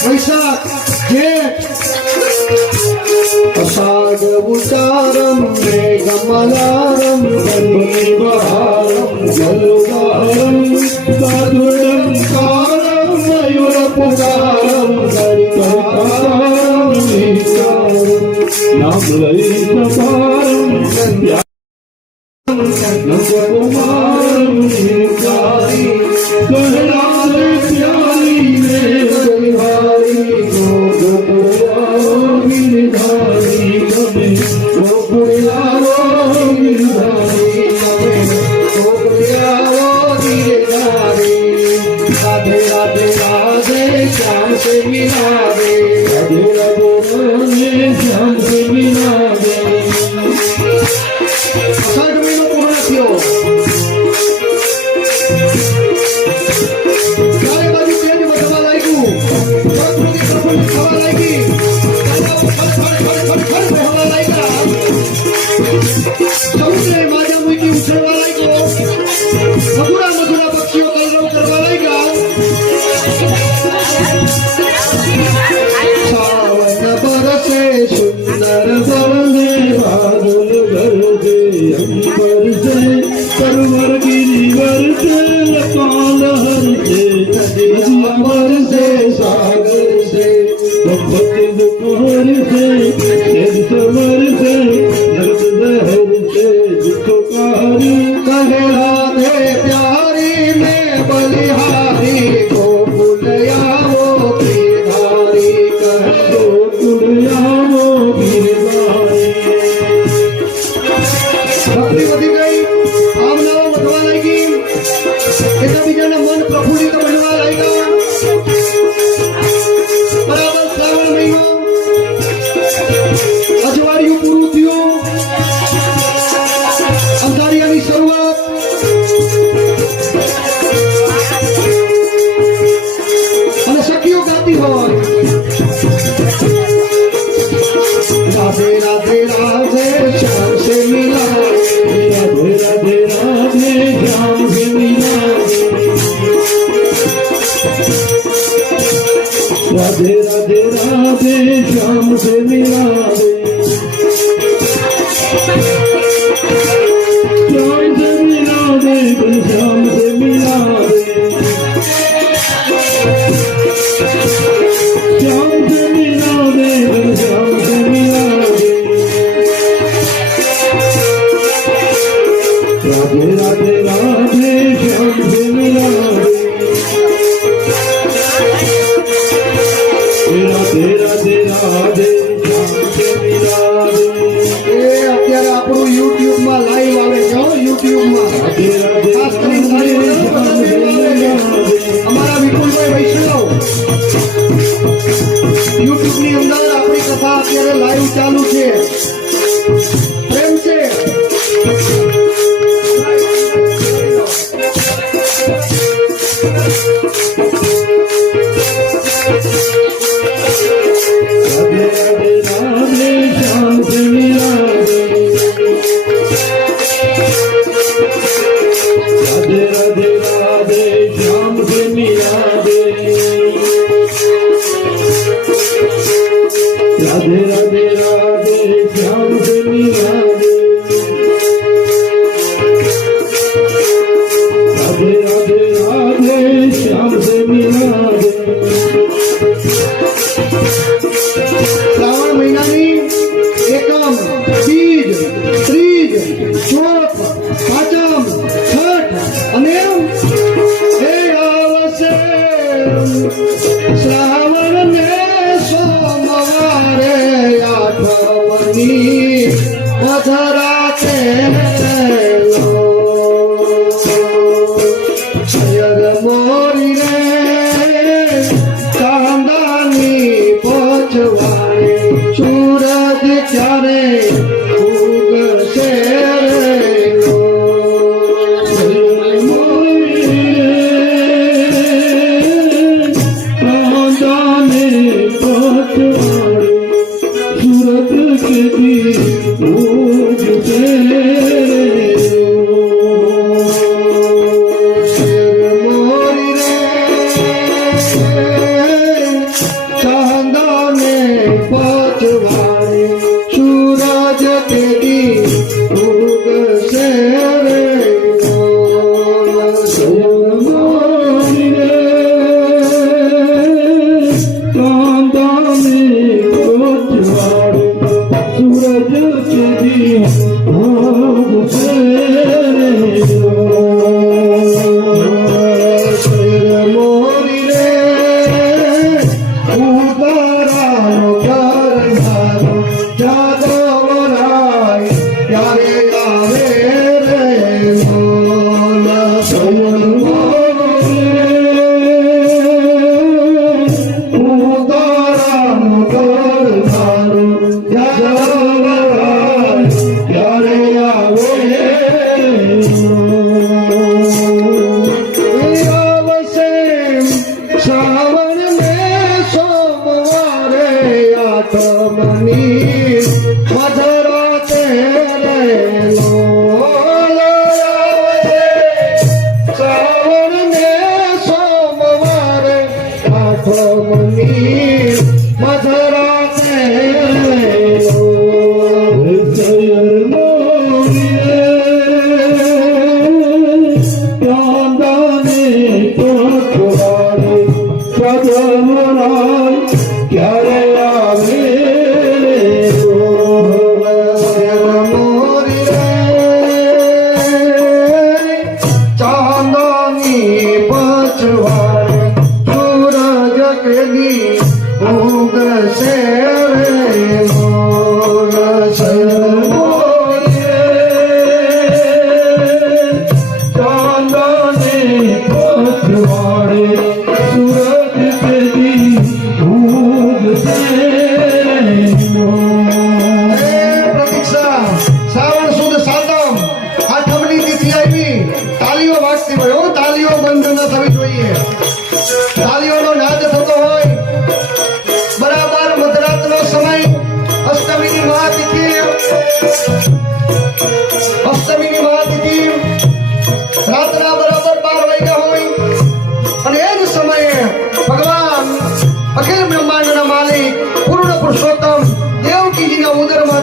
वैशाख जेठ अषाढ़ उचारम मेघमलारम बहारम जलुदारम साधुरम कारम मयूरपुकारम नाम लई सपारम नंदकुमारम निजारी कहलाए प्यारी मेरे भाई गिरधारी कभी गिरधारी गिरधारी राधे राधे राधे श्याम से मिला दे राधे राधे श्याम से मिला दे मधुरा मधुरा पक्षियों कलरव करवा लाएगा सावन बरसे सुंदर बरसे बादल गरजे अंबर से परवर गिरिवर से काल हर से अमर से सागर से भक्त कुहर से समर से नर्द लहर से दुखकार कहे राधे प्यारी में बलिहारी को बुलयाओ गिरधारी कह दो बुलयाओ गिरधारी भक्ति वधी गई भावनाओं વધવા લાગી એકબીજાના મન પ્રફુલ્લિત બનવા લાગ્યા બરાબર શ્રાવણ મહિનો અજવાળિયું પૂરું થયું અંધારિયાની શરૂઆત અને સખીઓ ગાતી હોય રાધે રાધે રાધે શ્યામ से मिला राधे राधे राधे श्याम से मिला राधे राधे राधे श्याम से मिला श्याम से मिला दे श्याम से मिला श्याम से मिला दे श्याम से मिला राधे राधे राधे श्याम से मिला राधे राधे राधे श्याम से मिला અત્યારે આપણું YouTube માં લાઈવ આવે છે YouTube માં ખાસ કરીને અમારા વિપુલભાઈ વૈષ્ણવ YouTube ની અંદર આપણી કથા અત્યારે લાઈવ ચાલુ છે પ્રેમ છે राधे राधे राधे श्याम से मिला राधे राधे राधे श्याम से मिला राधे राधे राधे श्याम से मिला राधे राधे राधे श्याम से मिला श्रावण महीनानी एकम बीज त्रीज ચોથ પાંચમ છઠ અને એ આવશે શ્રાવણ ને સોમવારે આઠમની મધરાતે મોરી રે કાંદાની પછવાડે સૂરજ ચારે ઉગશે મધરા છે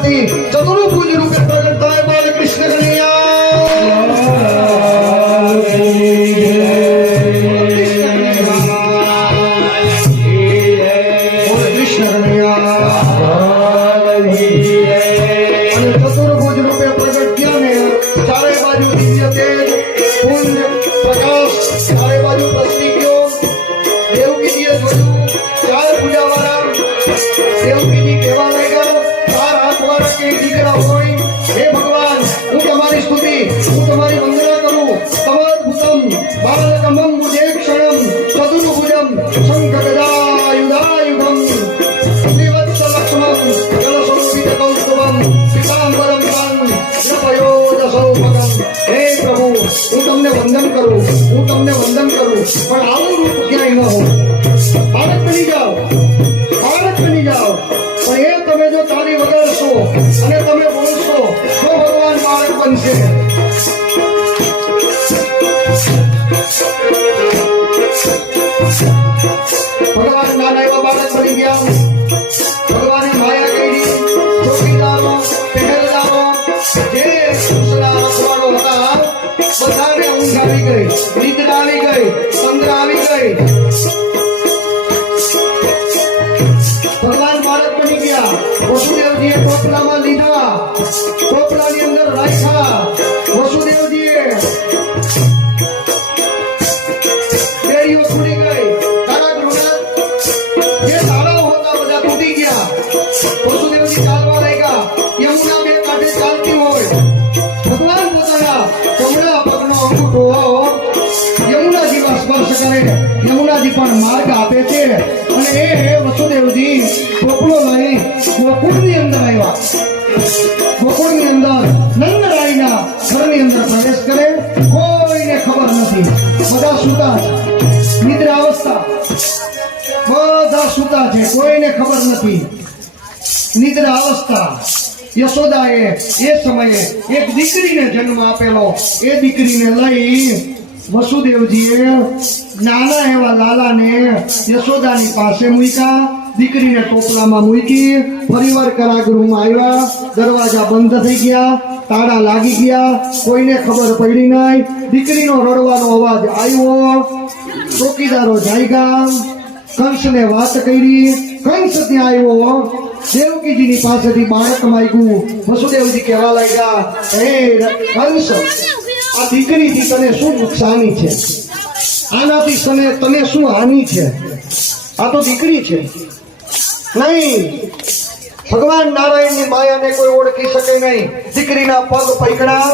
ચતુર્ભુજ રૂપે પ્રગટ થાય બાલકૃષ્ણ ચતુર્ભુજ રૂપે પ્રગટ થયા ને ચારે બાજુ દિવ્ય તેજ પુણ્ય પ્રકાશ ચારે બાજુ પ્રસરી ગયો દેવકીજીએ જોયું ચાર પૂજા વાળા દેવકીજી કહેવા લાગ્યા દીકરા હોય હે ભગવાન હું તમારી સ્તુતિ હું તમારી વંદના કરું તમદ્ભુતમ બાલકમં મુદેક્ષણમ ચતુર્ભુજમ શંખ ગદાયુધાયુધમ શ્રીવત્સ લક્ષ્મણ જલસ્વરૂપિત કૌસ્તુભમ પીતાંબરમ કાં જપયોદસૌભગમ હે પ્રભુ હું તમને વંદન કરું પણ આવું રૂપ ક્યાંય ન હોય બાળક બની જાઓ પણ એ તમે જો તારી વગાડશો અને તમે બોલશો તો ભગવાન બાળક બનશે ભગવાન નાના એવા બાળક બની ગયા ભગવાને માયા કરી ચોકીદારો પહેરેદારો જે કુશલા રખવાડો હતા બધાને ઊંઘ આવી ગઈ નિદ્રા આવી ગઈ તંદ્રા આવી ગઈ ભગવાન બાળક બની ગયા વસુદેવજીએ ટોપલામાં લીધા ટોપલાની અંદર રાખ્યા વસુદેવજીએ કેરીઓ તૂટી ગઈ કારાગૃહના જે તાળાઓ હતા બધા તૂટી ગયા વસુદેવજી ચાલવા લાગ્યા યમુના બે કાંઠે ચાલતી હોય ભગવાન પોતાના જમણા પગનો અંગૂઠો યમુનાજીમાં સ્પર્શ કરે યમુનાજી પણ માર્ગ આપે છે અને એ વસુદેવજી ટોપલો લઈ ગોકુળની અંદર આવ્યા ગોકુળની અંદર નંદરાયના ઘરની અંદર પ્રવેશ કરે કોઈને ખબર નથી બધા સૂતા છે નિદ્રા અવસ્થા બધા સૂતા છે કોઈને ખબર નથી નિદ્રા અવસ્થા યશોદાએ એ સમયે એક દીકરીને જન્મ આપેલો એ દીકરીને લઈ વસુદેવજીએ નાના એવા લાલાને યશોદાની પાસે મૂક્યા દીકરીને ટોપલામાં મૂકી ફરીવાર કારાગૃહમાં આવ્યા દરવાજા બંધ થઈ ગયા તાળા લાગી ગયા કોઈને ખબર પડી નહીં દીકરીનો રડવાનો અવાજ આવ્યો ચોકીદારો જાગ્યા કંસને વાત કરી કંસ ત્યાં આવ્યો દેવકીજીની પાસેથી બાળક માંગ્યું વસુદેવજી કહેવા લાગ્યા હે કંસ આ દીકરીથી તને શું નુકસાની છે આનાથી તને શું હાનિ છે આ તો દીકરી છે નહીં ભગવાન નારાયણની માયાને કોઈ ઓળખી શકે નહીં દીકરીના પગ પૈકડા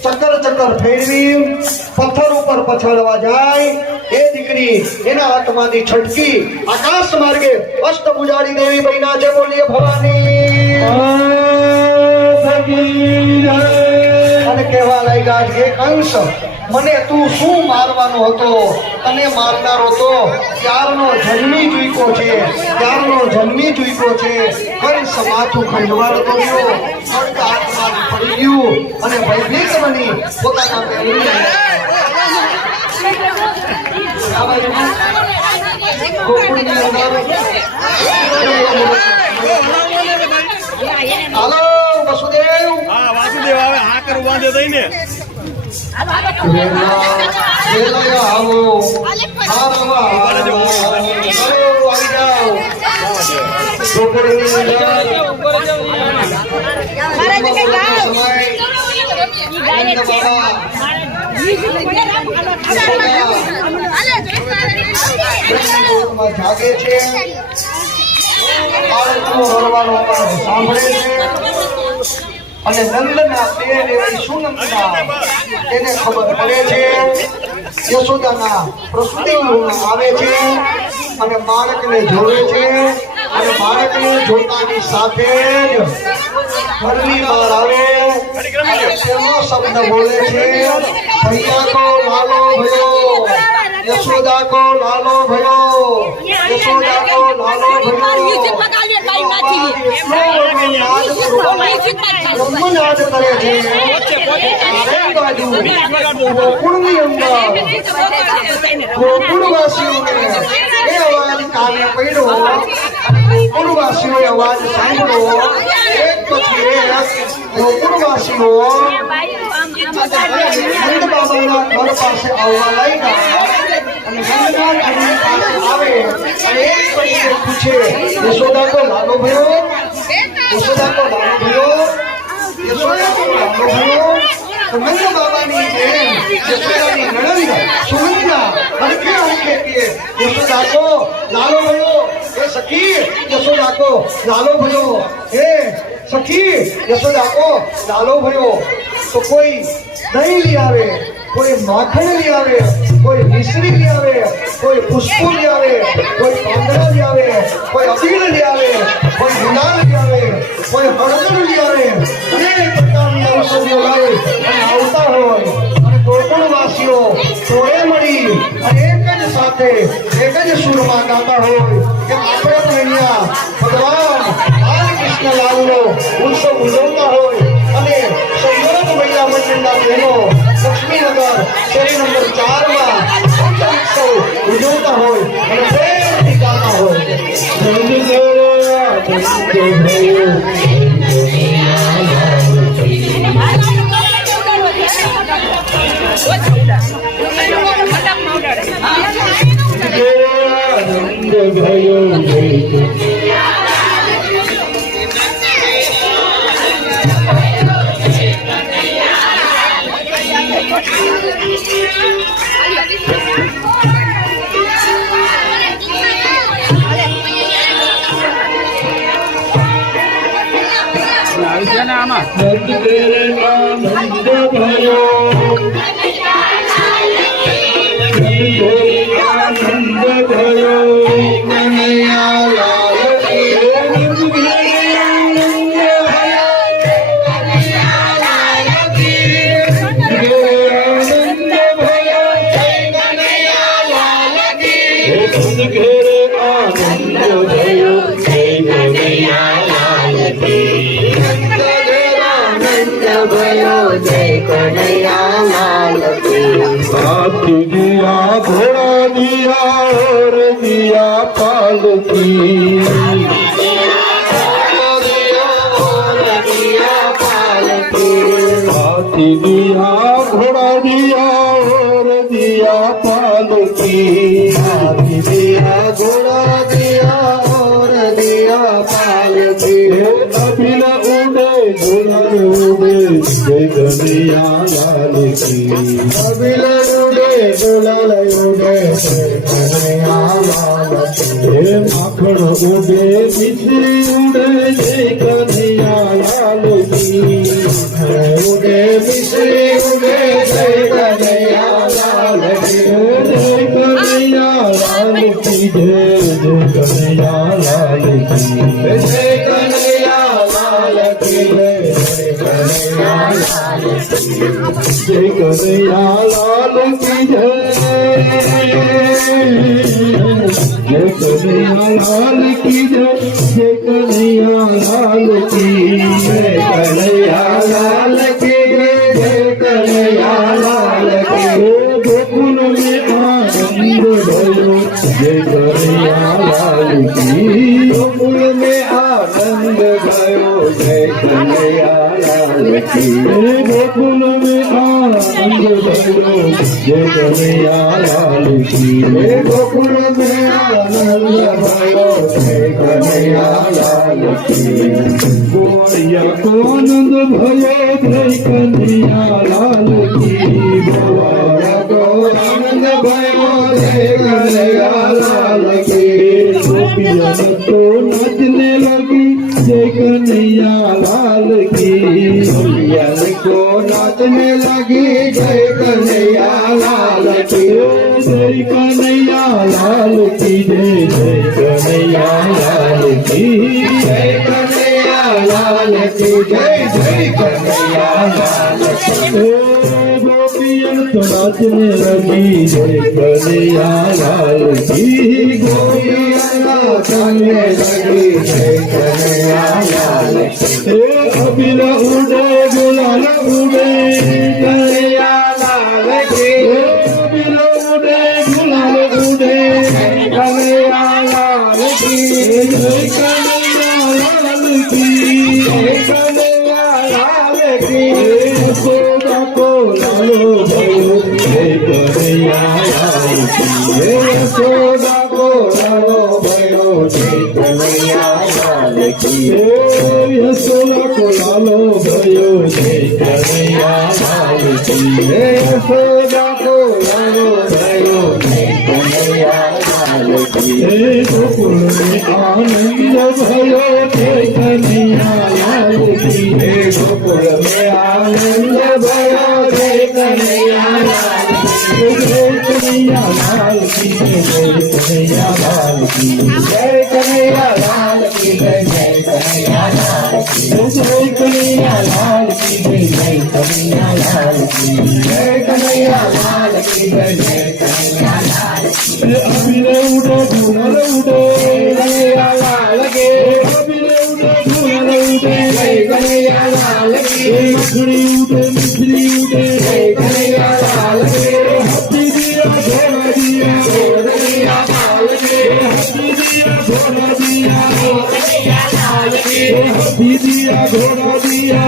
ચક્કર ફેરવી પથ્થર ઉપર પછાડવા જાય એ દીકરી એના હાથમાંથી છટકી આકાશ માર્ગે અષ્ટભુજારી દેવી બન્યા છે બોલીએ ભવાની અને કહેવા લાગ્યા કે કંસ મને તું શું મારવાનો હતો તને મારનારો તો ત્યારનો જન્મી ચૂક્યો છે કંસ માથું ખંડવાળતો ગયો સ્વર્ગ હાથમાંથી પડી ગયું અને ભયભીત બની પોતાના પહેરી ગોકુળની અંદર હાલો વસુદેવ. હા વાસુદેવ આવે હા કરું વાંધો થઈ ને આવો આવી જાઓ ગોકુળની અંદર જાગે છે બાળકો રડવાનો સાંભળે છે અને નંદના બેન એવી સુનંદના એને ખબર પડે છે. યશોદાના પ્રસૂતિ આવે છે અને બાળકને જોડે છે અને બાળકને જોતાની સાથે જ ઘરની બહાર આવે એનો શબ્દ બોલે છે ભૈયા કો લાલો ભયો યશોદા કો લાલો ભયો યશોદા કો લાલો ભયો યાદ કરે છે ગોકુળની અંદર ગોકુળવાસીઓને એ અવાજ કાને પડ્યો અને ગોકુળવાસીઓએ અવાજ સાંભળ્યો એક પછી એક ગોકુળવાસીઓ નંદ બાબાના ઘર પાસે આવવા લાગ્યા અને નંદના ઘરની પાસે આવે અને એક પછી એક પૂછે યશોદા કો લાલો ભયો યશોદા કો લાલો ભયો યશોદા કો લાલો ભયો. નંદ બાબાની બેન યશોદાની નણંદ સુનંદા હરખે હરખે કહે યશોદા કો લાલો ભયો હે સખી યશોદા કો લાલો ભયો હે સખી યશોદા કો લાલો ભયો. તો કોઈ દહીં લઈ આવે કોઈ માખણ લઈ આવે કોઈ મિશ્રી લઈ આવે કોઈ પુષ્પો લઈ આવે કોઈ પાંદડા લઈ આવે કોઈ અબીર લઈ આવે કોઈ ગુલાલ લઈ આવે કોઈ હળદર લઈ આવે અનેક પ્રકારની ઔષધિઓ લાવે અને આવતા હોય અને ગોકુળવાસીઓ ટોળે મળી અને એક જ સાથે એક જ સૂરમાં ગાતા હોય કે આપણે તો અહીંયા ભગવાન બાલકૃષ્ણલાલનો ઉત્સવ ઉજવતા હોય અને સંવરત મહિલા મંડળના બહેનો લક્ષ્મીનગર શેરી નંબર 4 માં ઉત્સવ ઉજવતા હોય અને પ્રેમથી ગાતા હોય. નંદ તેરે આનંદ ભયો આનંદ ભયો કનૈયા લાલ નંદ તેરે આનંદ ભયો કનૈયા લાલ નંદ ઘેરે આનંદ ભયો કનૈયા લાલ हाथी दिया घोड़ा दिया और दिया पालकी हाथी दिया घोड़ा दिया और दिया पालकी हाथी दिया घोड़ा दिया और दिया पालकी अभिल उड़े झूलन उड़े जय कन्हैया लाल की अभिल उड़े झूलन उड़े जय कन्हैया लाल की माखण उड़े मिश्री उड़े जय कन्हैया लाल की उड़े मिश्री उड़े जय कन्हैया लाल की जय कन्हैया लाल की जय कन्हैया लाल की जय कन्हैया लाल की जय कन्हैया लाल की जय कन्हैया लाल की जय कन्हैया लाल की जय कन्हैया लाल की जय कन्हैया लाल की जय कन्हैया लाल की गोकुल में आनंद भयो जय कन्हैया लाल की गोकुल में आनंद भयो जय कन्हैया लाल की गोकुल में आनंद भयो जय कन्हैया लाल की गोकुल में आनंद भयो जय कन्हैया लाल की गोरिया को आनंद भयो जय कन्हैया लाल की गोरिया को आनंद भयो जय कन्हैया लाल की गोपियन तो नाचने लगी जय कन्हैया लाल की गोपियन को नाचने लगी जय कन्हैया लाल की जय कन्हैया लाल की जय जय कन्हैया लाल की जय कन्हैया लाल की जय जय कन्हैया लाल की गोपियन तो नाचने लगी जय कन्हैया लाल की गोपियन नाचने लगी जय कन्हैया लाल की अबिल उड़े गुलाल उड़े कन्हैया लाल की अबिल उड़े गुलाल उड़े कन्हैया लाल की जय कन्हैया लाल की जय कन्हैया लाल की यशोदा को लालो भयो जय कन्हैया लाल की यशोदा को लालो भयो जय कन्हैया लाल की यशोदा को लालो भयो जय कन्हैया लाल की यशोदा को लालो भयो जय कन्हैया लाल की गोकुल में आनंद भयो जय कन्हैया लाल की गोकुल में आनंद भयो जय कन्हैया लाल की जय कन्हैया लाल की जय कन्हैया लाल की जय कन्हैया लाल की जय कन्हैया लाल की जय कन्हैया लाल की जय कन्हैया लाल की जय कन्हैया लाल की जय कन्हैया लाल की अबिले उड़े धुनल उड़े कन्हैया लाल के अबिले उड़े धुनल उड़े जय कन्हैया लाल की मछली उड़े जय कन्हैया लाल के हाथी दिया घोड़ा दिया लाल के हाथी दिया घोड़ा दिया लाल के हाथी दिया घोड़ा दिया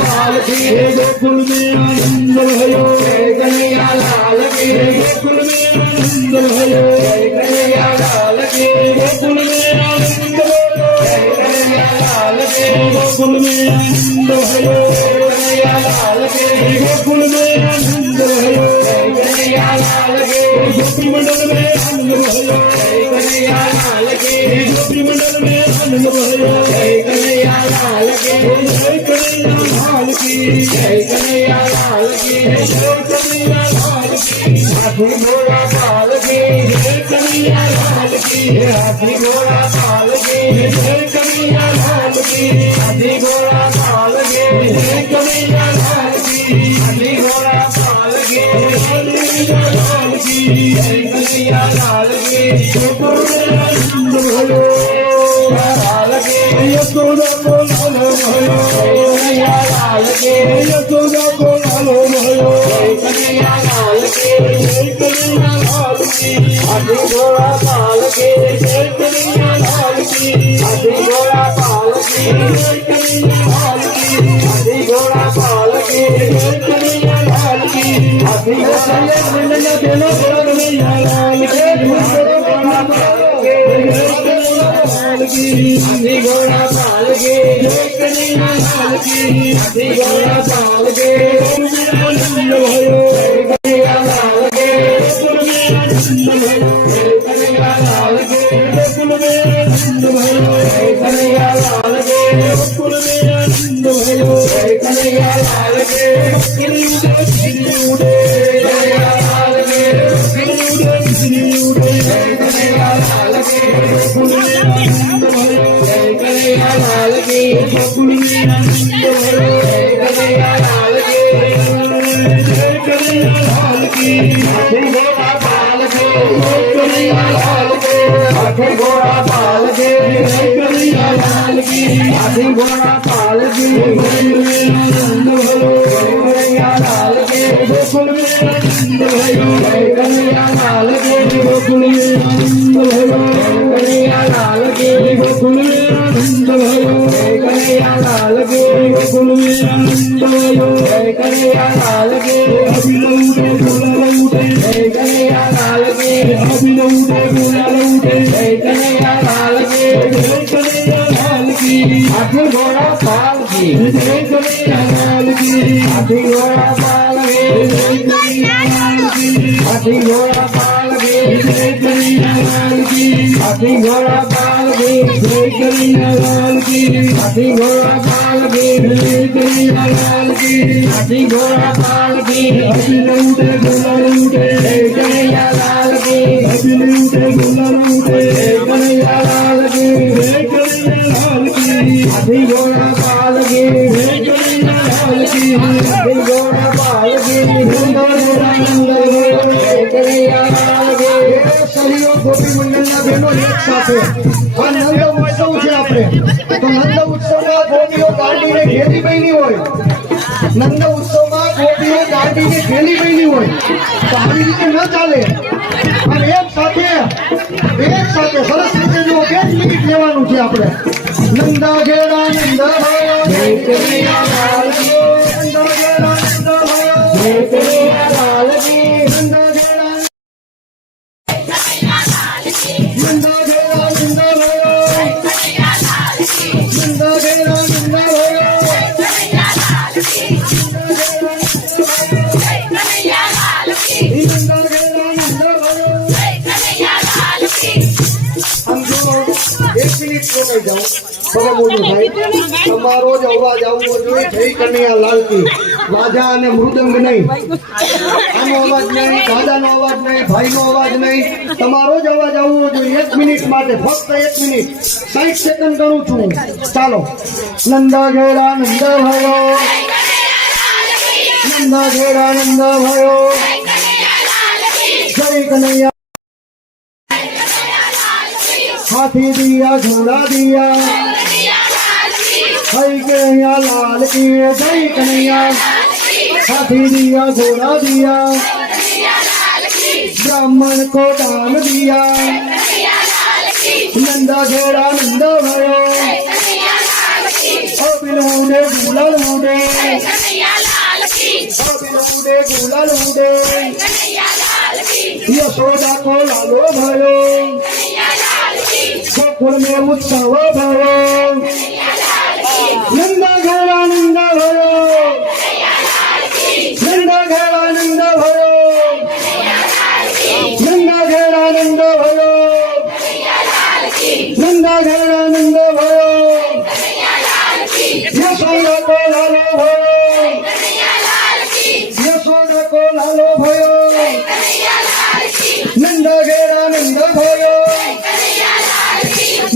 लाल के गोकुल में आनंद भयो जय कन्हैया लाल के गोकुल में आनंद भयो जय कन्हैया लाल के गोकुल में आनंद भयो जय कन्हैया लाल के गोकुल में आनंद भयो जय कन्हैया लाल के गोकुल में आनंद भयो जय कन्हैया लाल के गोपी मंडल में आनंद भयो जय कन्हैया लाल के गोपी मंडल में आनंद भयो जय कन्हैया लाल के जय कन्हैया लाल की जय कन्हैया लाल की जय कन्हैया लाल की हाथी घोड़ा पाल की जय कन्हैया लाल की हाथी घोड़ा पाल की जय कन्हैया लाल की हाथी घोड़ा पाल की जय कन्हैया लाल की हाथी घोड़ा पाल की कन्हैया लाल की जय कन्हैया लाल की गोकुल में आनंद भयो लाल के यशोदा को लालो भयो कन्हैया लाल के यशोदा को लालो भयो कन्हैया लाल के जय कन्हैया लाल की हाथी घोड़ा पाल के जय कन्हैया लाल की हाथी घोड़ा पाल के जय कन्हैया लाल की हाथी घोड़ा पाल के जय कन्हैया लाल की हाथी घोड़ा कन्हैया लाल के हाथी घोड़ा पाल के जय कन्हैया लाल की हाथी घोड़ा पाल के आनंद भयो जय कन्हैया लाल के आनंद भयो जय कन्हैया लाल के गोकुल में आनंद भयो जय कन्हैया लाल के गोकुल में आनंद भयो जय कन्हैया लाल के गिरी उड़े कन्हैया लाल के गिरी उड़े जय कन्हैया लाल के गोकुल में आनंद भयो जय कन्हैया लाल की गोकुल में आनंद भयो जय कन्हैया लाल के जय कन्हैया लाल की हाथी घोड़ा पाल के जय कन्हैया लाल के हाथी घोड़ा पाल के जय कन्हैया लाल की हाथी घोड़ा पाल के गोकुल में आनंद भयो जय कन्हैया लाल के गोकुल में आनंद भयो जय कन्हैया લાલ કી ગોકુલ में आनंद भयो कन्हैया लाल की गोकुल में आनंद भयो कन्हैया लाल की गोकुल में आनंद भयो कन्हैया लाल की अभिनव उठे कन्हैया लाल की अभिनव उठे कन्हैया लाल की हाथी घोड़ा पाल की कन्हैया लाल की हाथी घोड़ा पाल की हाथी घोड़ा पाल की कन्हैया लाल की हाथी घोड़ा पाल की कन्हैया लाल की हाथी घोड़ा पाल की कन्हैया लाल की हाथी घोड़ा पाल की अभिनव उठे कन्हैया लाल की अभिनव उठे कन्हैया लाल की हाथी घोड़ा पाल की कन्हैया लाल की हाथी घोड़ा पाल की कन्हैया लाल की સરીઓ ગોપી મંડળના બહેનો એક સાથે આ નંદ ઉત્સવ છે આપણે તો નંદ ઉત્સવમાં ગોપીઓ ગાડીને ઘેરી બની હોય નંદ ઉત્સવમાં ગોપીઓ ગાડીને ઘેરી બની હોય તો આવી રીતે ન ચાલે અને એક સાથે સરસ રીતે જો 2 મિનિટ લેવાનું છે આપણે નંદા ઘેરા નંદ ભાયો कन्हैया लाल की નંદા ઘેરા નંદ ભાયો कन्हैया लाल की નંદા ઘેરા નંદા ઘેરા નંદ ભાયો નંદા ઘેરા નંદ ભાયો નંદા ઘેરા નંદ ભાયો આમ જો 1 મિનિટ રોકાઈ જાઓ તમે બોલો ભાઈ તમારો જ અવાજ આવવો જોઈએ જય કનૈયા લાલ કી વાજા અને મૃદંગ નહીં આનો અવાજ નહીં દાદાનો અવાજ નહીં ભાઈનો અવાજ નહીં તમારો જ અવાજ આવવો જોઈએ 1 મિનિટ માટે ફક્ત 1 મિનિટ 60 સેકન્ડ ગણું છું ચાલો નંદા ઘેરા નંદ ભયો નંદા ઘેરા નંદ ભયો જય કનૈયા हाथी दिया घोड़ा दिया हई कन्हैया लाल की जय कन्हैया हाथी दिया घोड़ा दिया ब्राह्मण को दान दिया नंदा घोड़ा नंद भयो बिलूडे गुलाल उडे बिलूडे गुलाल उडे यशोदा को लालो भयो गोकुल में उत्सव भयो नंदा घोड़ा नंद भयो नंदा घोड़ा नंद भयो नंदा घोड़ा नंद भयो नंदा घोड़ा नंद भयो यशोदा को लालो भयो यशोदा को लालो भयो नंदा घोड़ा नंद भयो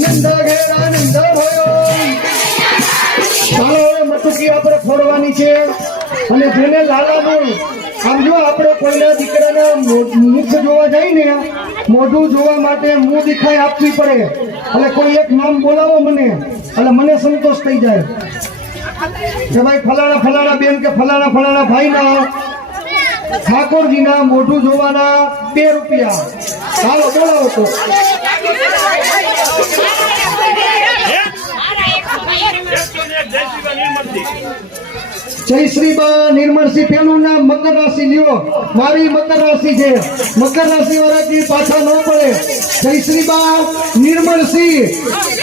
નંદા ઘેરા નંદ ભયો ચાલો હવે મટુકી આપણે ફોડવાની છે અને જેને લાલાનું આમ જો આપણે કોઈના દીકરાના મુખ જોવા જાય ને મોઢું જોવા માટે મું દેખાઈ આપવી પડે એટલે કોઈ એક નામ બોલાવો મને એટલે મને સંતોષ થઈ જાય કે ભાઈ ફલાણા ફલાણા બેન કે ફલાણા ફલાણા ભાઈના ઠાકોરજીના મોઢું જોવાના 2 રૂપિયા ચાલો બોલાવો તો જય શ્રી બા નિર્મળસિંહ પેલું નામ મકર રાશિ લ્યો મારી મકર રાશિ છે મકર રાશિ વાળા કી પાછા ન પડે જય શ્રી બા નિર્મળસિંહ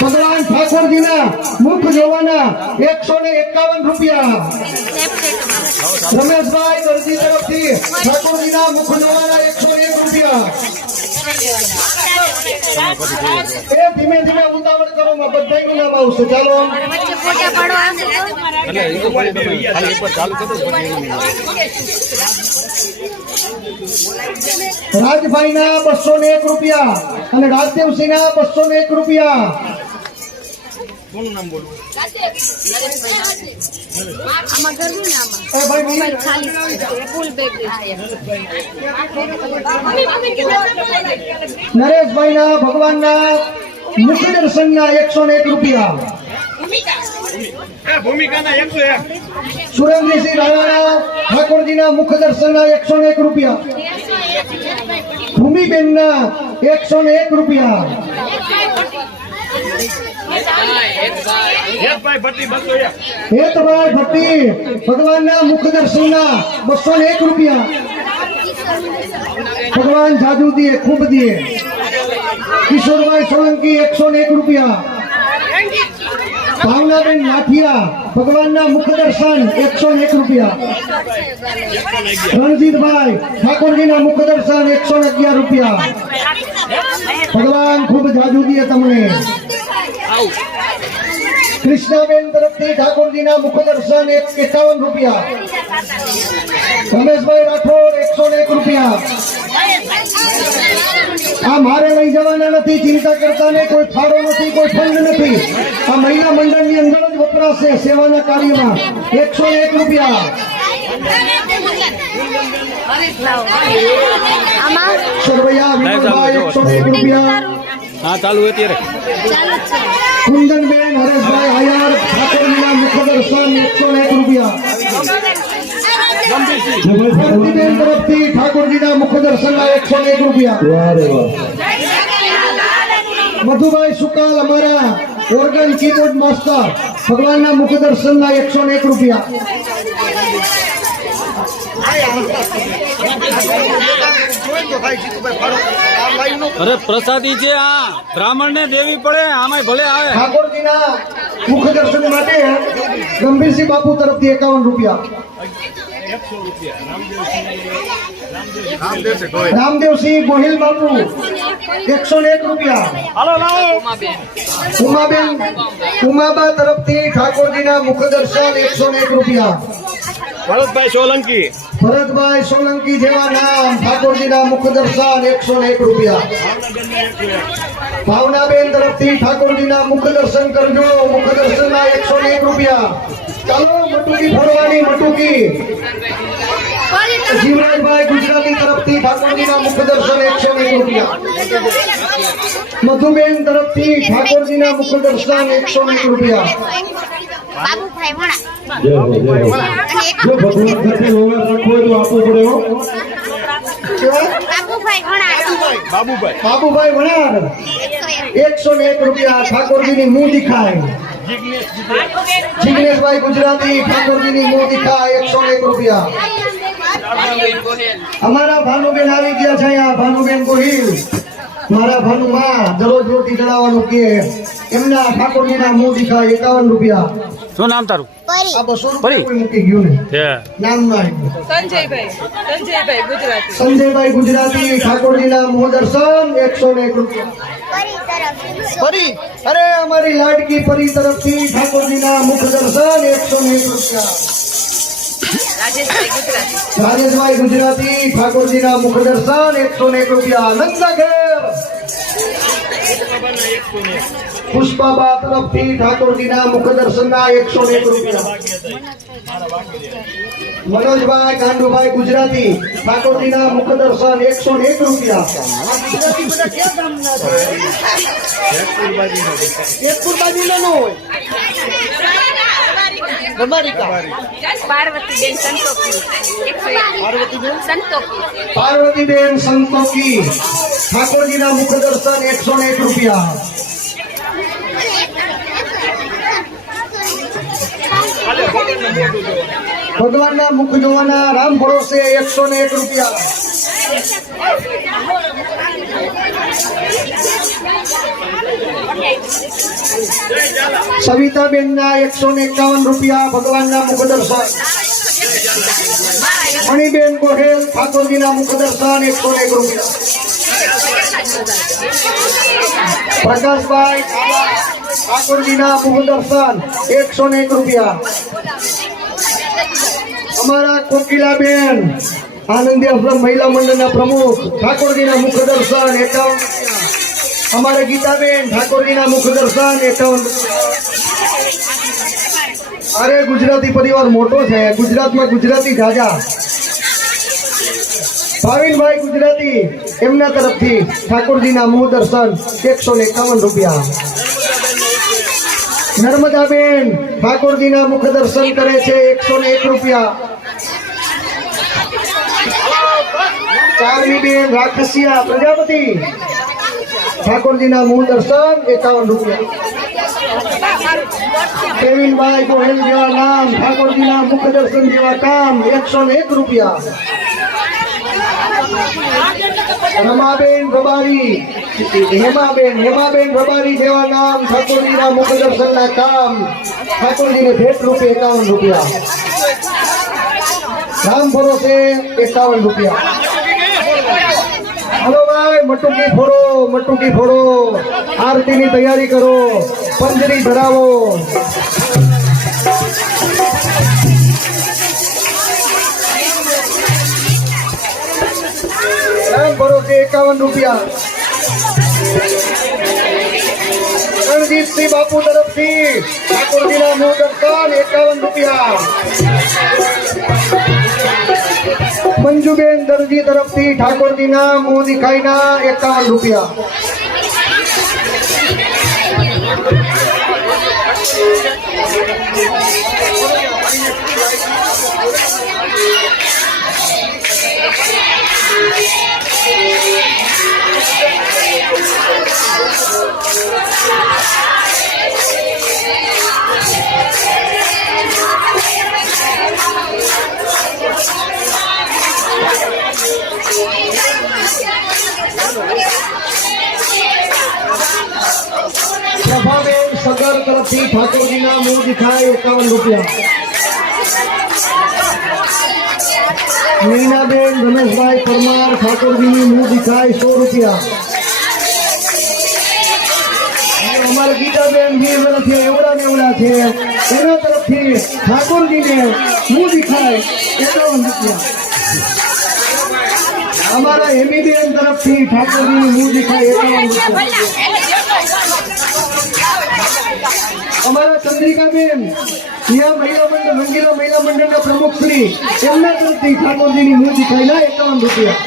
ભગવાન ઠાકોરજીના મુખ જોવાના 151 રૂપિયા રમેશભાઈ દરજી તરફથી ઠાકોરજીના મુખ જોવાના 101 રૂપિયા એ ધીમે ધીમે ઉતાવળ કરો માં બધાયનું નામ આવશે ચાલો રાજભાઈના 201 રૂપિયા અને રાજદેવસિંહના 201 રૂપિયા કોનું નામ બોલું નરેશભાઈના ભગવાનના મુખ દર્શનના 101 રૂપિયા ભૂમિકાના 101 સુરેન્દ્રસિંહ રાણાના ઠાકોરજીના મુખ દર્શનના 101 રૂપિયા ભૂમિબેન ના 101 રૂપિયા, હેતભાઈ ભટ્ટી 201. હેતભાઈ ભટ્ટી ભગવાનના મુખ દર્શનના 201 રૂપિયા. ભગવાન જાજુ દિયે ખૂબ દિયે. કિશોરભાઈ સોલંકી 101 રૂપિયા. ભાવનાબેન લાઠિયા ભગવાનના મુખ દર્શન 101 રૂપિયા. રણજીતભાઈ ઠાકોરજીના મુખ દર્શન 111 રૂપિયા. ભગવાન ખૂબ જાજુ દિયે તમને. કૃષ્ણાબેન તરફથી ઠાકોરજીના મુખ દર્શન 51 રૂપિયા. રમેશભાઈ રાઠોડ 101 રૂપિયા. આ મારે લઈ જવાના નથી, ચિંતા કરતા નહીં. કોઈ ફાળો નથી, કોઈ ફંડ નથી. આ મહિલા મંડળની અંદર જ વપરાશે સેવાના કાર્યમાં. 101 રૂપિયા. સરવૈયા વિનોદભાઈ 101 રૂપિયા. હા ચાલુ અત્યારે કુંદનબેન હરેશભાઈ આયાર ઠાકોરજીના મુખ દર્શન 101 રૂપિયા. ભક્તિબેન તરફથી ઠાકોરજીના મુખ દર્શનના 101 રૂપિયા. વાહ રે વાહ. મધુભાઈ સુકાલ અમારા ઓર્ગન કીબોર્ડ માસ્ટર ભગવાનના મુખ દર્શનના 101 રૂપિયા. અરે પ્રસાદી છે આ બ્રાહ્મણ ને દેવી પડે આમાં ભલે આવે. ઠાકોરજીના મુખ દર્શન માટે ગંભીરસિંહ બાપુ તરફથી 51 રૂપિયા. રામદેવસિંહ ગોહિલ બાપુ 101 રૂપિયા. ઉમાબા તરફથી ઠાકોરજીના મુખ દર્શન 101 રૂપિયા. ભરતભાઈ સોલંકી ભરતભાઈ સોલંકી જેવા નામ ઠાકોરજીના મુખ દર્શન 101 રૂપિયા. ભાવનાબેન તરફથી ઠાકોરજીના મુખ દર્શન કરજો. મુખ દર્શનના 101 રૂપિયા. ચાલો મટુકી ફરવાની મટુકી. જીવરાજભાઈ ગુજરાતી તરફથી ઠાકોરજીના મુખ દર્શન 101 રૂપિયા. મધુબેન તરફથી ઠાકોરજીના મુખ દર્શન 101 રૂપિયા. જય હો, જય હો. જો ભગવાન સાથે વ્યવહાર રાખવો હોય તો આપવું પડે હો. બાબુભાઈ વણાર 101 રૂપિયા. ઠાકોરજીની મું દિખાય. જિગ્નેશભાઈ ગુજરાતી ઠાકોરજીની મું દિખાય 101 રૂપિયા. અમારા ભાનુબેન આવી ગયા છે અહીંયા. ભાનુબેન ગોહિલ મારા ભાનુમાં દરરોજ રોટી ચડાવવાનું કે એમના ઠાકોરજીના મું દિખાય 51 રૂપિયા. શું નામ તારું? આ 200 રૂપિયા કોઈ મૂકી ગયું ને નામ ના સંજયભાઈ ગુજરાતી ઠાકોરજીના મું દર્શન 101 રૂપિયા. પરી અરે અમારી લાડકી પરી તરફથી ઠાકોરજીના મુખ દર્શન 101 રૂપિયા. રાજેશભાઈ ગુજરાતી ઠાકોરજીના મુખ દર્શન 101 રૂપિયા. નંદાઘેર પુષ્પાબા તરફથી ઠાકોરજીના મુખ દર્શનના 101 રૂપિયા. મનોજભાઈ ગાંડુભાઈ ગુજરાતી ઠાકોરજીના મુખ દર્શન 101 રૂપિયા. જેતપુર બાજુ નો હોય. પાર્વતીબેન સંતોકી ઠાકોરજીના મુખ દર્શન 101 રૂપિયા. ભગવાનના મુખ જોવાના રામ ભરોસે 101 રૂપિયા. સવિતાબેન ના 151 રૂપિયા. ભગવાનના મુખ દર્શન. મણિબેન ગોહેલ ઠાકોરજીના મુખ દર્શન 101 રૂપિયા. પ્રકાશભાઈ ઠાકોરજીના મુખ દર્શન 101 રૂપિયા. અમારા કોકિલાબેન આનંદી આશ્રમ મહિલા મંડળના પ્રમુખ ઠાકોરજીના મુખ દર્શન 51 રૂપિયા. અમારા ગીતાબેન ઠાકોરજીના મુખ દર્શન 51. અરે ગુજરાતી પરિવાર મોટો છે. ગુજરાતમાં ગુજરાતી જાજા. ભાવિનભાઈ ગુજરાતી એમના તરફથી ઠાકોરજીના મુખ દર્શન 151 રૂપિયા. નર્મદાબેન ઠાકોરજીના મુખ દર્શન કરે છે 101 રૂપિયા. ચારમી બેન રાખસિયા પ્રજાપતિ ઠાકોરજીના મૂળ દર્શન 51 રૂપિયા કેવિનભાઈ ગોહિલ જેવા નામ ઠાકોરજીના મુખ દર્શન જેવા કામ 101 રૂપિયા રમાબેન રબારી હેમાબેન રબારી જેવા નામ ઠાકોરજીના મુખ દર્શનના કામ ઠાકોરજીને ભેટ રૂપે 51 રૂપિયા રામ ભરોસે 51 રૂપિયા હલો ભાઈ મટુકી ફોડો આરતીની તૈયારી કરો પંજરી ધરાવો રામ ભરોસે 51 રૂપિયા રણજીતસિંહ બાપુ તરફથી ઠાકોરજીના મૂળ દર્શન 51 રૂપિયા મંજુબેન દરજી તરફથી ઠાકોરજીના મોં દિખાઈના 51 રૂપિયા પ્રભાબેન સગર તરફથી ઠાકોરજીના મોં દિખાય 51 રૂપિયા મીનાબેન રમેશભાઈ પરમાર ઠાકોરજીની મોં દિખાય 100 રૂપિયા અમારા ગીતાબેન જે તરફથી એવડા છે એના તરફથી ઠાકોરજીને મોં દિખાય 51 રૂપિયા અમારા હેમીબેન તરફથી ઠાકોરજીની મોં દિખાય 51 રૂપિયા અમારા ચંદ્રિકાબેન ત્યાં મહિલા મંડળ રંગીલા મહિલા મંડળના પ્રમુખ શ્રી એમના તરફથી ઠાકોરજીની મોં દિખાઈના 51 રૂપિયા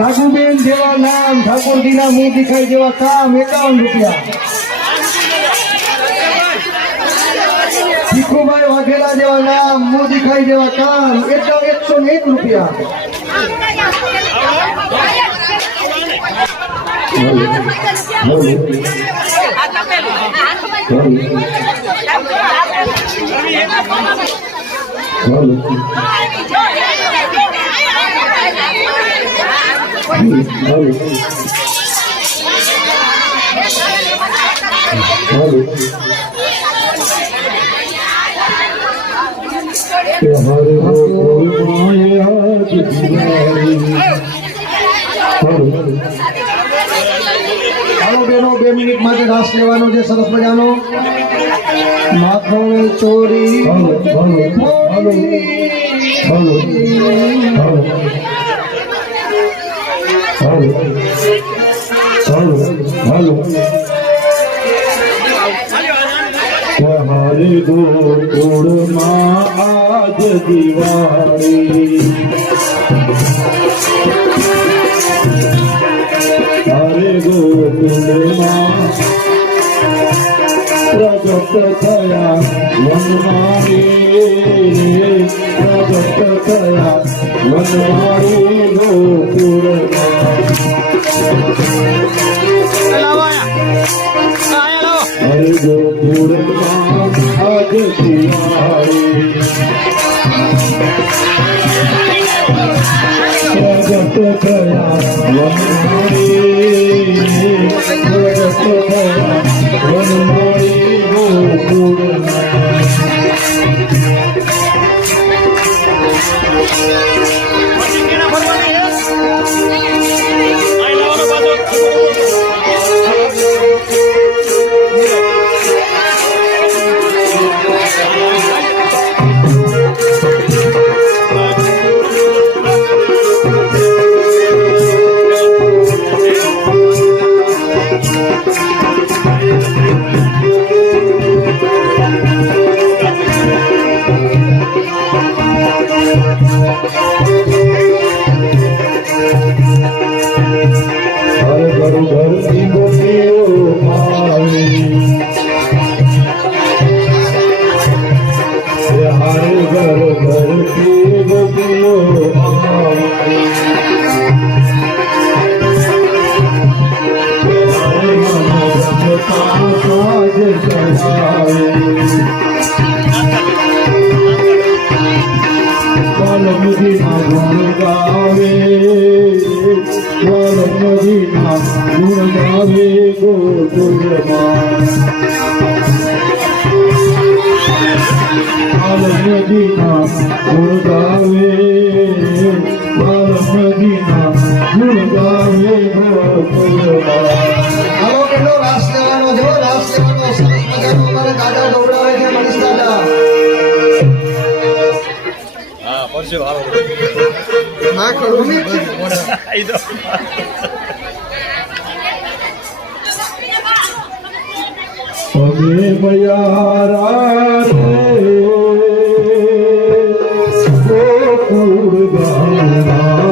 રાઘુબેન જેવા નામ ઠાકોરજીના મોં દિખાઈ જેવા કામ 51 રૂપિયા ભીખુભાઈ વાઘેલા જેવા નામ મોં દિખાઈ જેવા કામ 101 રૂપિયા હાલો બેનો 2 મિનિટ માટે રાસ લેવાનો છે સરસ મજાનો માખણ ચોરી हरे गोकुल आज दिवाली हरे गोकुल प्रगट थया वनमारी प्रगट थया वनमारी गोकुल हरे गोकुल आज दिवाली प्रगट थया वनमारी प्रगट थया वनमारी गोकुल નદીના ગુણ ગાવે ગોકુળમાં નદીના ગુણ ગાવે નદીના ગુણ ગાવે ગોકુળમાં આવો કેટલો રાસ લેવાનો છે રાસ લેવાનો સરસ મજાનો અમારે દાદા ગૌડાવે છે મનીષ દાદા ના કરું અમે મયારા રે ગોકુળ ગામના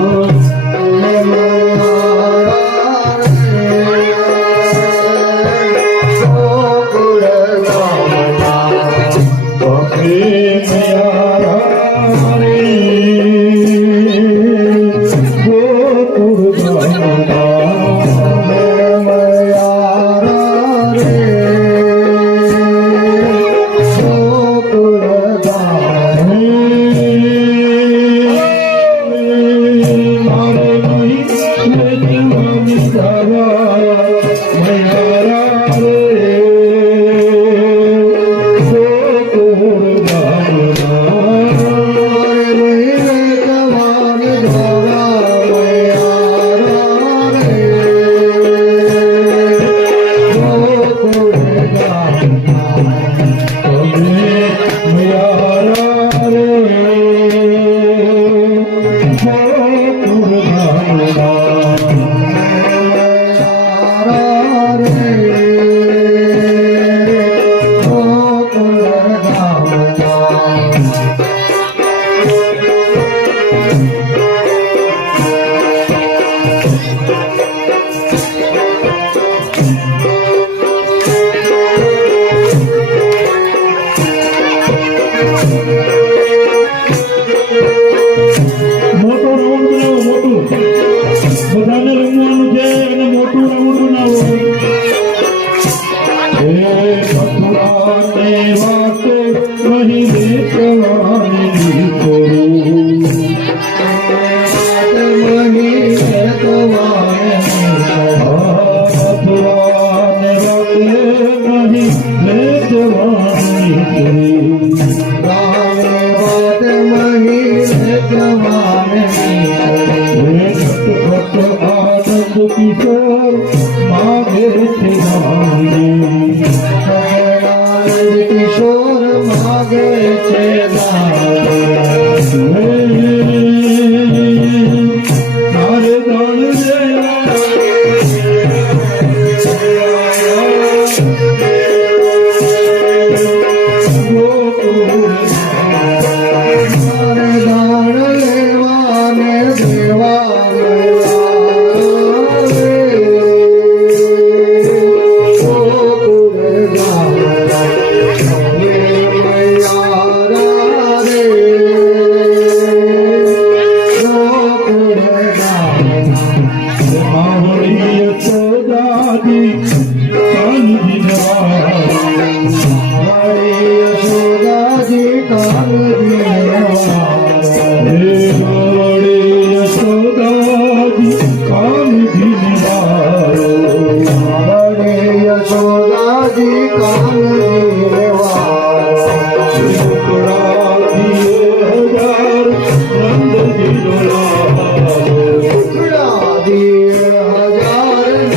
કિશોર માગે છે કિશોર માગે છે નારે દાણ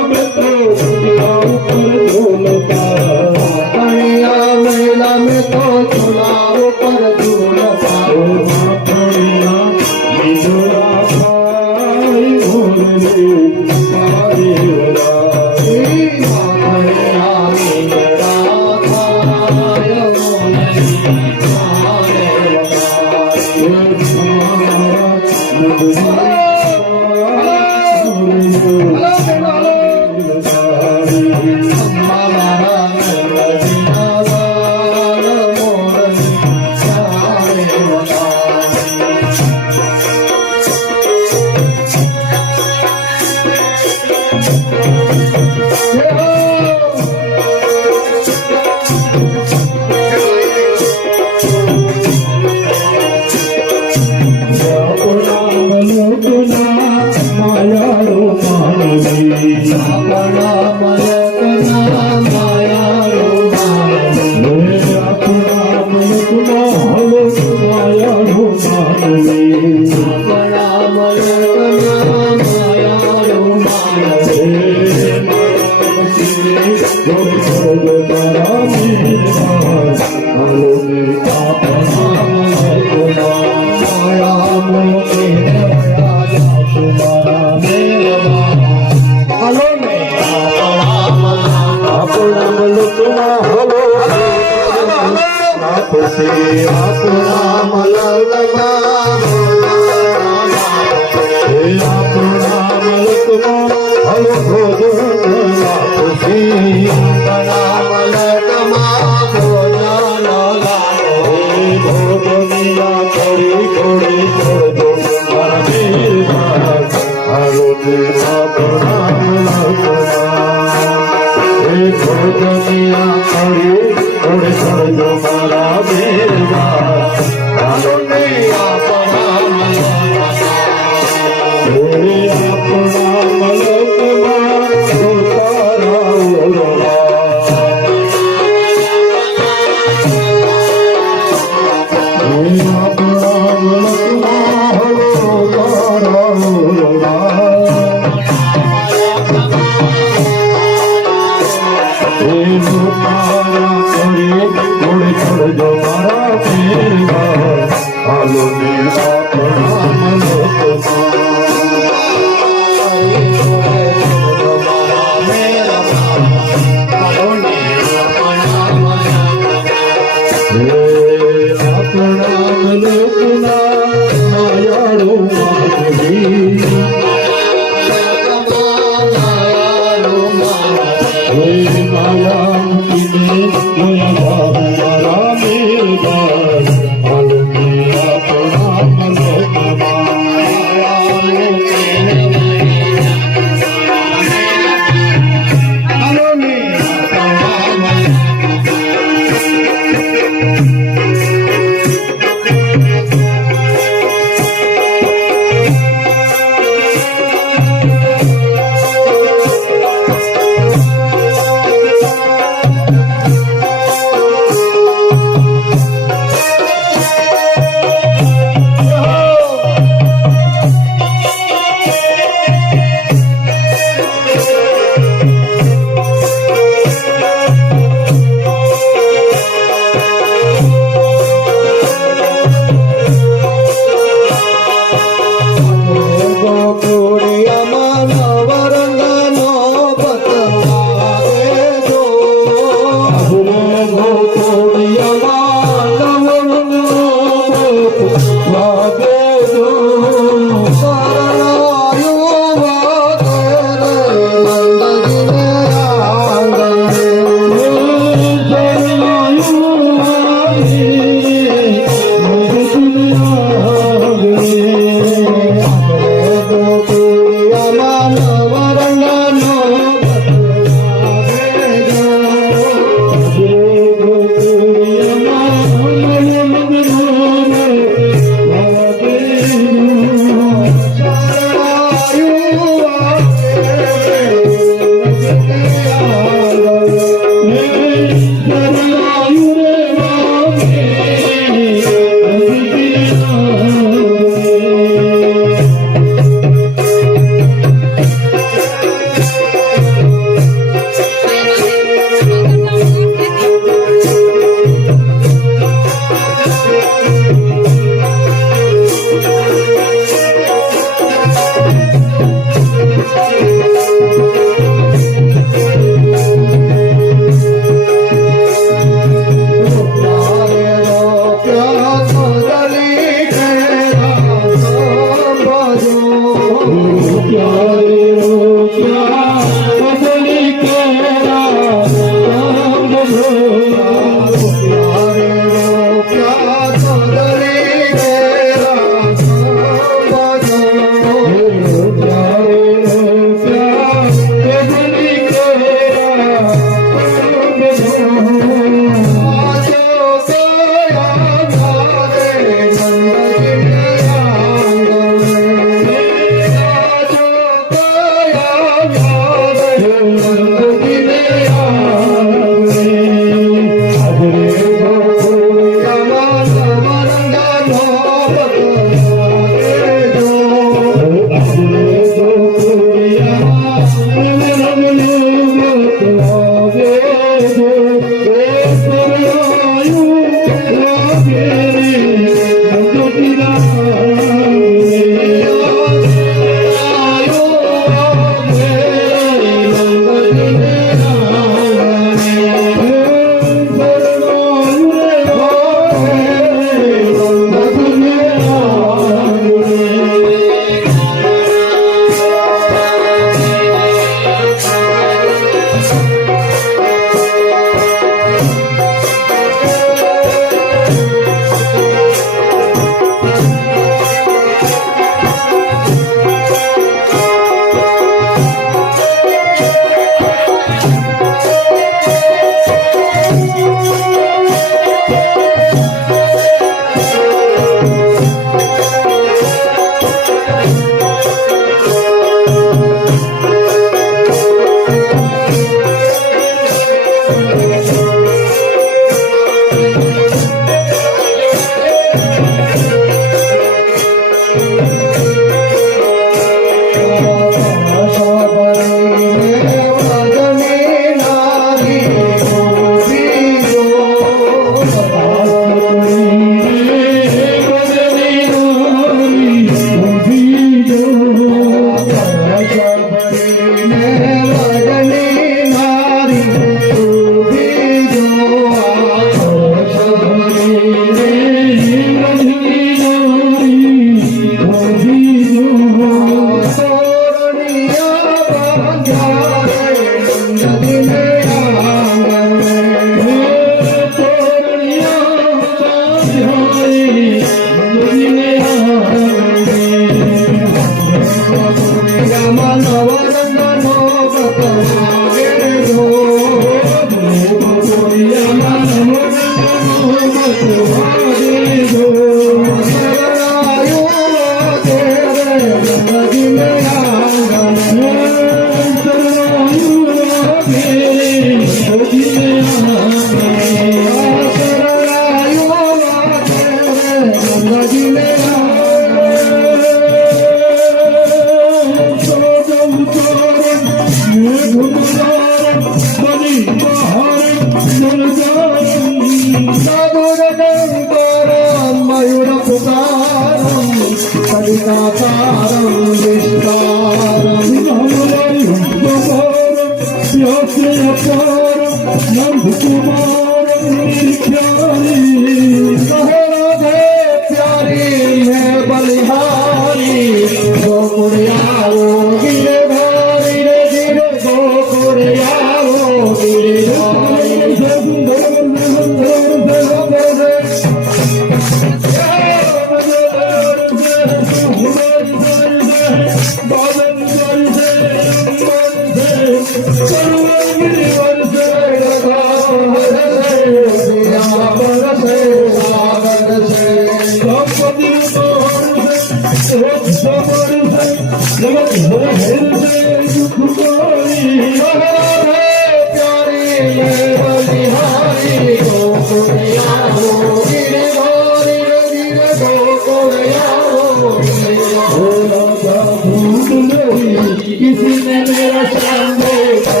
किसी ने मेरा श्याम देखा,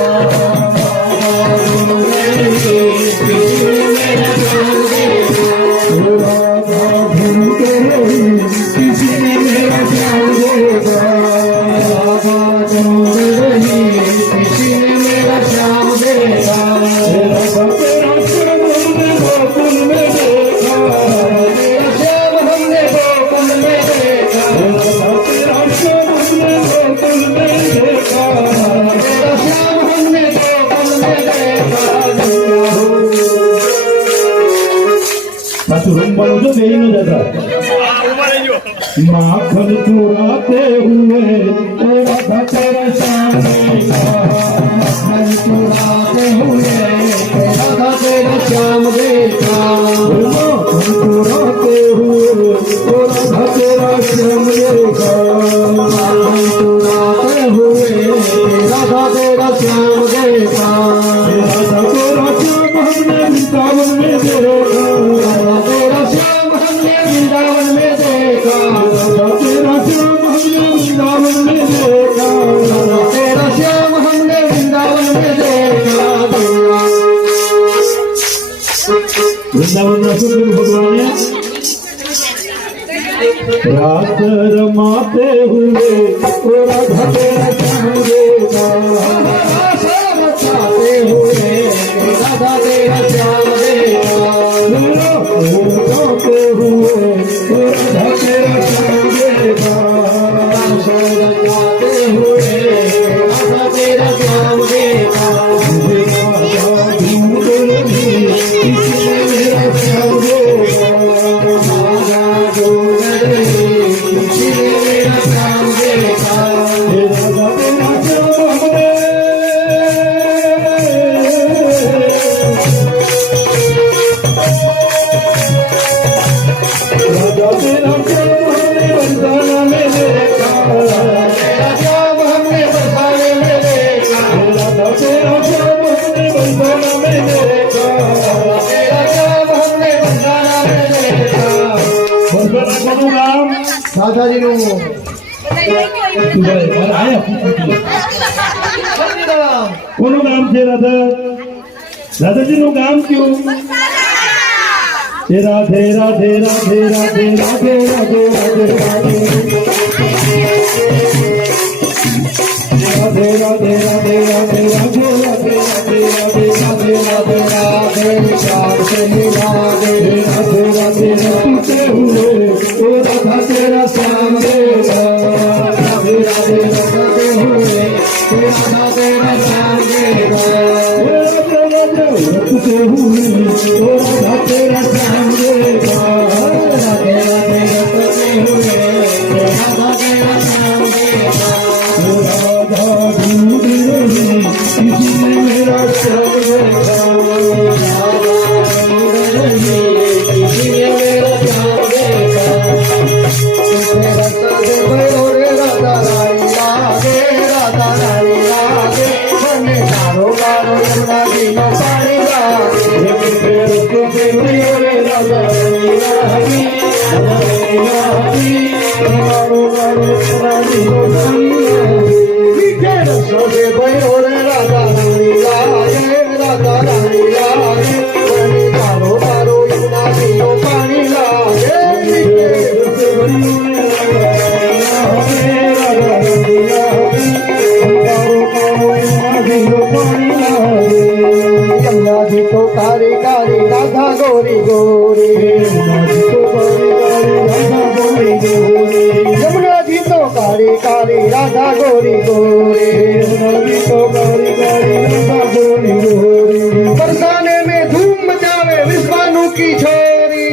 किसी ने मेरा श्याम देखा, किसी ने मेरा श्याम देखा, तेरा श्याम हमने गोकुल में देखा, तेरा श्याम हमने गोकुल में देखा, तेरा श्याम हमने गोकुल में देखा, तेरा श्याम हमने गोकुल में देखा। पाछું રંબાણું જો બેયનો જતા माखन चुराते हुए राधा तेरा श्याम देखा, माखन चुराते हुए राधा तेरा श्याम देखा, माखन चुराते हुए राधा तेरा श्याम देखा, माखन चुराते हुए राधा तेरा श्याम देखा, राधा तेरा श्याम हमने वृंदावन में देखा, राधा तेरा श्याम हमने वृंदावन में देखा, तेरा श्याम हमने वृंदावन में देखा, तेरा श्याम हमने वृंदावन में देखा। वृंदावन में सुंदर भगवान रात रमाते हुए राधा तेरा श्याम देखा, रमाते हुए राधा तेरा श्याम देखा, रमाते हुए राधा तेरा श्याम देखा, रमाते हुए राधा तेरा श्याम देखा, किसी ने मेरा श्याम देखा, किसी ने मेरा श्याम देखा, राधा तेरा श्याम हमने राधा तेरा श्याम हमने बरसाने में देखा, तेरा श्याम हमने बरसाने में देखा, राधा तेरा श्याम हमने बरसाने में देखा, तेरा श्याम हमने बरसाने में देखा। बरसाना कोનું નામ? રાધાજીનું કોનું નામ છે? રાધા રાધાજીનું નામ કયું? राधे राधे राधे राधे राधे राधे राधे राधे राधे राधे राधे राधे राधे राधे राधे राधे राधे राधे श्याम से राधे राधे राधे रखते हुए ओ राधा तेरा श्याम देखा, राधे राधे रखते हुए ओ राधा तेरा श्याम देखा, रखते हुए ओ राधा तेरा श्याम देखा, राधे राधे रखते हुए राधा तेरा श्याम देखा, राधा ढूंढ रही જીનો પાણી લાગે યમુનાજી તો કારે કારે રાધા ગોરી ગોરી યમુનાજી તો કાળી કાળી રાધા ગોરી ગોરી યમુનાજી તો કારે કારે રાધા ગોરી ગોરી યમુનાજી તો કાળી કાળી રાધા ગોરી ગોરી बरसाने में धूम मचावे विश्वानु की छोरी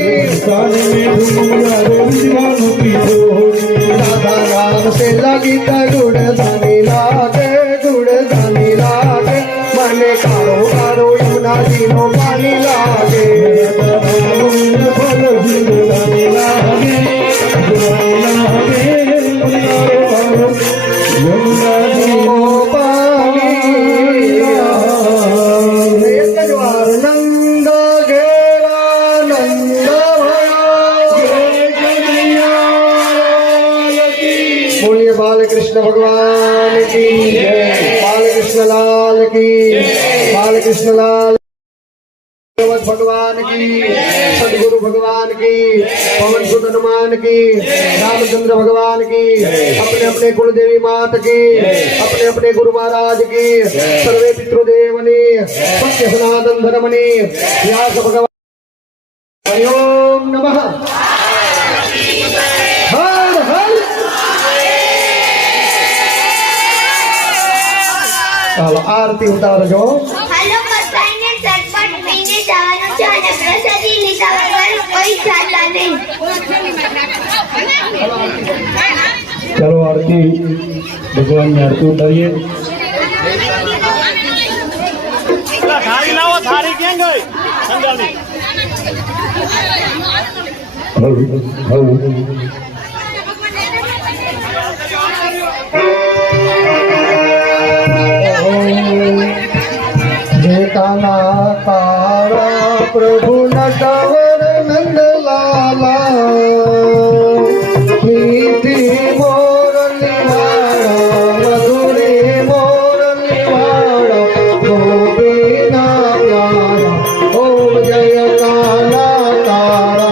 साने में घूमिया रे विश्वानु की छोरी राधा नाम से लगी गुड़ धानी लागे मने कारो कारो यमुना जी नो पानी लागे फल जिंदगानी लागे यमुना जी नो पानी एक ज्वार नंद घेरा नंद बोलिए बाल कृष्ण भगवान की बाल कृष्ण लाल की बाल कृष्ण लाल भगवान की सदगुरु भगवान की पवन सुत हनुमान की रामचंद्र भगवान की अपने अपने कुलदेवी मात की अपने अपने गुरु महाराज की सर्वे पितृदेवनी सत्य सनातन धर्मनी व्यास भगवान हरि ओम नमः हर हर ચાલો આરતી ઉતારજો હાલો બધાને ચટપટ પીને જવાનું છે અને પ્રસાદી લીધા વગર કોઈ જાતા નહીં. चलो आरती भगवान ने आरती उतारिए થાળી લાવો, થાળી ક્યાં ગઈ સંગાલી? जय काना तारा प्रभु नटवर नंद लाला मीठी मोरली वाड़ा मधुरी मोरली वाड़ा गोपीना प्यारा ओम जय काना तारा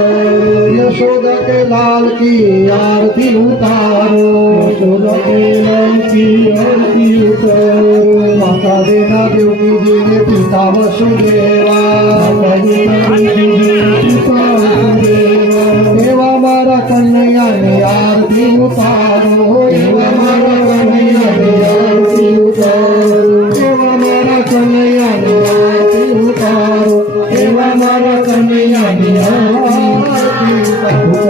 यशोदा के लाल की आरती उतारो यशोदा के लाल की आरती उतारो माता देना देवी जी ने पिता वसुदेवा माता देना देवी जी ने पिता वसुदेवा एवा मारा कन्हैया ने आरती આરતી ઉતારો એવા મારા કનૈયાની આરતી ઉતારો એવા મારા કનૈયાની આરતી ઉતારો એવા મારા કનૈયાની આરતી ઉતારો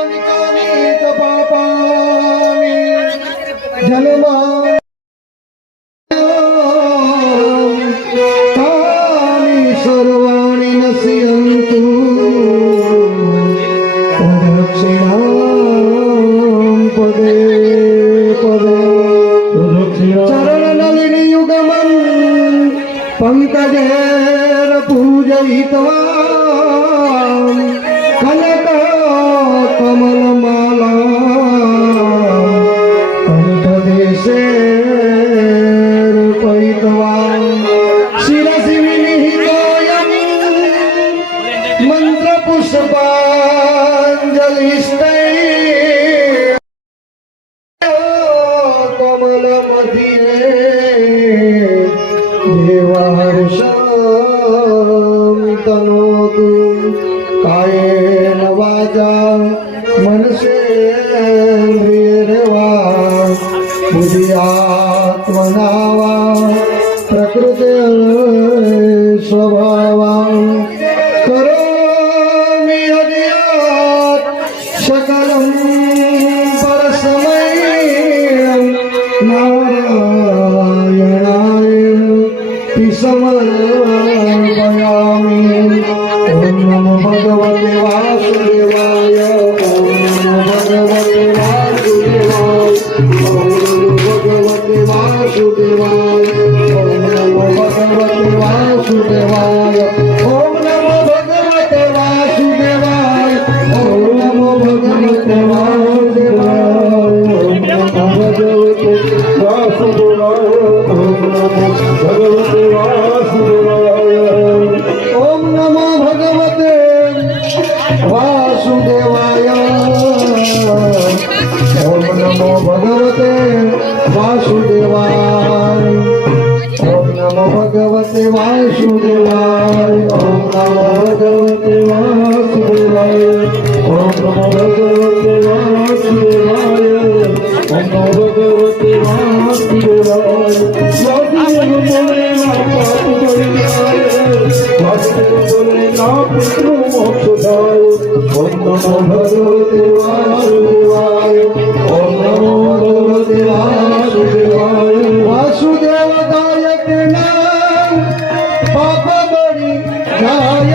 અંકાની તપાપાની જલમાં તાની સર્વાણી નશ્યંતુ પ્રદક્ષિણામ પદે પદે ચરણનલિની યુગમં પંકજેર પૂજયિત્વા કનક કમલમાલા કંઠદેશે રૂપયિત્વા શિરસि વિનિહિતોऽयं મંત્રપુષ્પાञ्जलिस्तैः कमलमध्ये देवार्षं तनोतु कायेन वाचा मनसेन्द्रियैर्वा बुद्ध्यात्मना वा प्रकृते स्वभावं करोमि यद्यत् सकलं परस्मै नारायणाय समर्पयामि। ॐ नमो भगवते वासुदेवाय ॐ नमो भगवते वासुदेवाय ॐ नमो भगवते वासुदेवाय ॐ नमो भगवते वासुदेवाय ॐ नमो भगवते वासुदेवाय ॐ नमो भगवते वासुदेवाय ॐ नमो भगवते वासुदेवाय ॐ नमो भगवते वासुदेवाय ॐ नमो भगवते वासुदेवाय ॐ नमो भगवते वासुदेवाय ॐ नमो भगवते वासुदेवाय ॐ नमो भगवते वासुदेवाय ॐ नमो भगवते वासुदेवाय पितृ मोक्षदाय ॐ नमो भगवते वासुदेवाय ॐ नमो भगवते वासुदेवाय वासुदेवदाय तेना पाप बड़ी जाय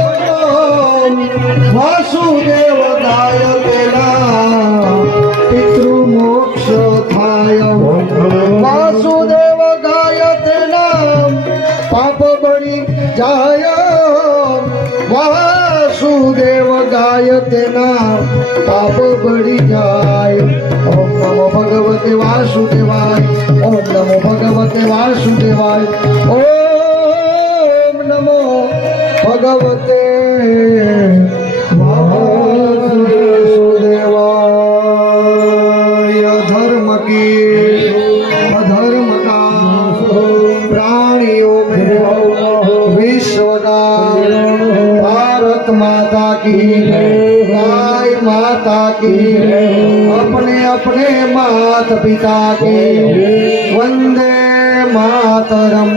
वासुदेवदाय तेना पितृ मोक्ष थाय वासुदेव गाय तेना पाप बड़ी जाय वासुदेव गाय तेना पाप बड़ी जाय ॐ नमो भगवते वासुदेवाय ॐ नमो भगवते वासुदेवाय ॐ नमो भगवते वासुदेवाय धर्म की अधर्म का प्राणियों में विश्व का भारत माता की गाय माता की अपने अपने माता पिता की वंदे मातरम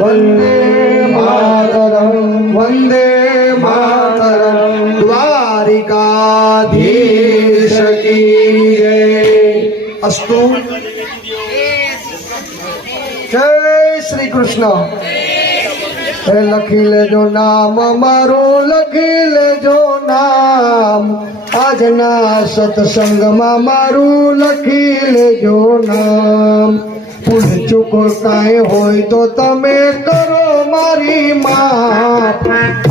वंदे मातरम वंदे मातरम द्वारिकाधीश की जय अस्तु। जय श्री कृष्ण। लखी लेजो नाम मारो लखी लेजो नाम આજના સત્સંગમાં મારું લખી લેજો નામ ભૂલ ચૂક કાંઈ હોય તો તમે કરો મારી માફ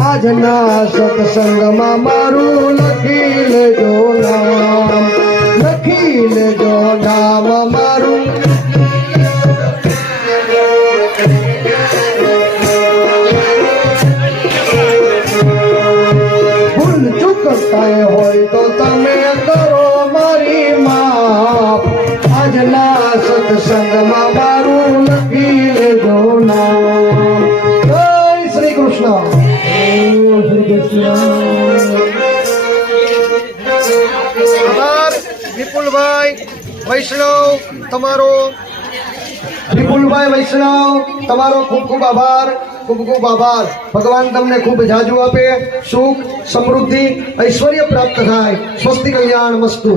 આજના સત્સંગમાં મારું લખી લેજો નામ મારું કાંઈ હોય તો તમે કરો મારી માફ આજના સત્સંગમાં મારું લખી લેજો નામ। જય શ્રી કૃષ્ણ। જય શ્રી કૃષ્ણ। વિપુલભાઈ વૈષ્ણવ તમારો ખૂબ ખૂબ આભાર. ખૂબ ખૂબ આભાર. ભગવાન તમને ખૂબ જાજુ આપે, સુખ સમૃદ્ધિ ઐશ્વર્ય પ્રાપ્ત થાય. સ્વસ્તિ કલ્યાણ મસ્તુ.